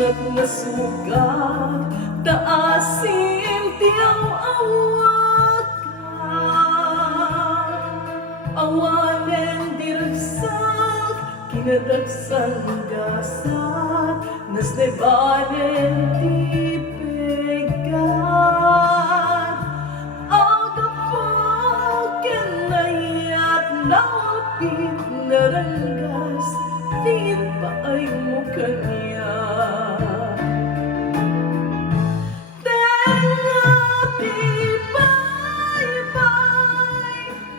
Nagnasugat taasim tiyaw awanen diragsak kinaragsan gasat nas lebanen di pegat agapaken layat naupit naranggas din pa ay mo kanya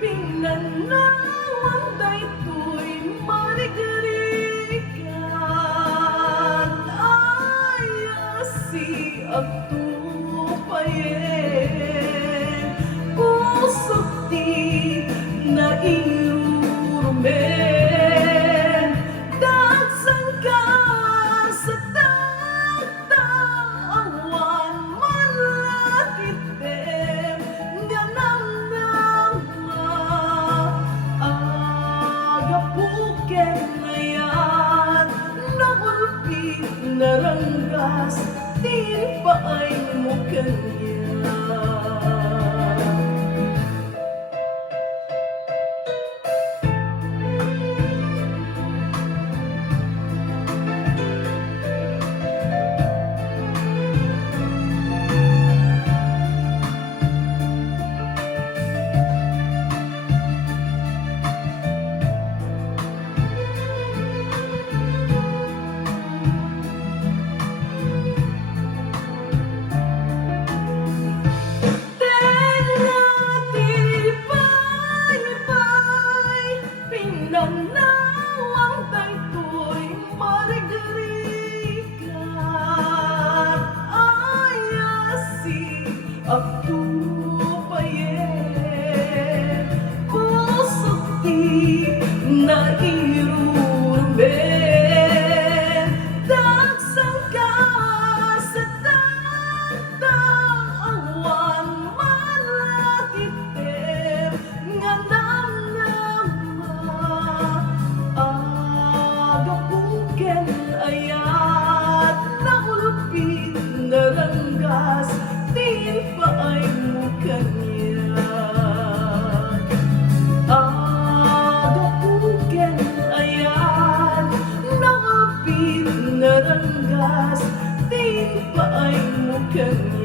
Pinanawang daytoy marigarigan ay asi agtupayen pusok di nairurumen dagsan ka sa tagtaawan manlakitem ganang agapuken na yan naulpit naranggas din pa ay mo kanya Nanawang daytoy marigarigan ay asi agtupayen pusok di nairurumen dagsan ka sa tagtaawan manlakitem nga agapuken ayat naulpit naranggas din pa ay mo kanya agapuken ayat naulpit naranggas din pa ay mo kanya